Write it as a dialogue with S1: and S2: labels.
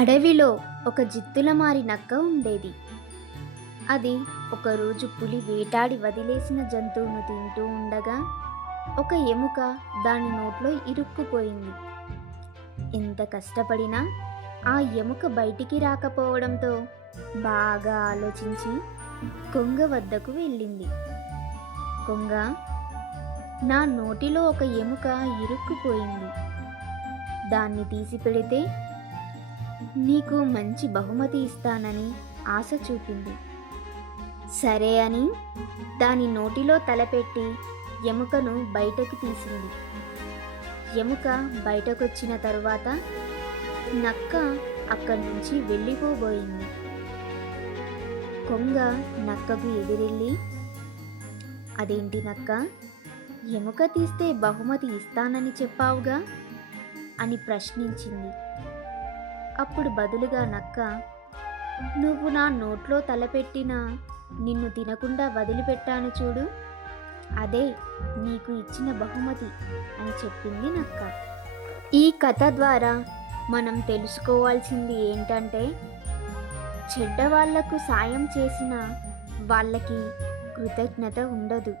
S1: అడవిలో ఒక జిత్తులమారి నక్క ఉండేది. అది ఒకరోజు పులి వేటాడి వదిలేసిన జంతువును తింటూ ఉండగా ఒక ఎముక దాని నోట్లో ఇరుక్కుపోయింది. ఎంత కష్టపడినా ఆ ఎముక బయటికి రాకపోవడంతో బాగా ఆలోచించి కొంగ వద్దకు వెళ్ళింది. కొంగ నా నోటిలో ఒక ఎముక ఇరుక్కుపోయింది. దాన్ని తీసి పెడితే నీకు మంచి బహుమతి ఇస్తానని ఆశ చూపింది. సరే అని దాని నోటిలో తలపెట్టి ఎముకను బయటకు తీసింది. ఎముక బయటకొచ్చిన తరువాత నక్క అక్కడి నుంచి వెళ్ళిపోబోయింది. కొంగ నక్కకు ఎదురెళ్ళి అదేంటి నక్క? ఎముక తీస్తే బహుమతి ఇస్తానని చెప్పావుగా? అని ప్రశ్నించింది. అప్పుడు బదులుగా నక్క నువ్వు నా నోట్లో తలపెట్టిన నిన్ను తినకుండా వదిలిపెట్టాను చూడు. అదే నీకు ఇచ్చిన బహుమతి అని చెప్పింది నక్క. ఈ కథ ద్వారా మనం తెలుసుకోవాల్సింది ఏంటంటే చెడ్డవాళ్ళకు సాయం చేసిన వాళ్ళకి కృతజ్ఞత ఉండదు.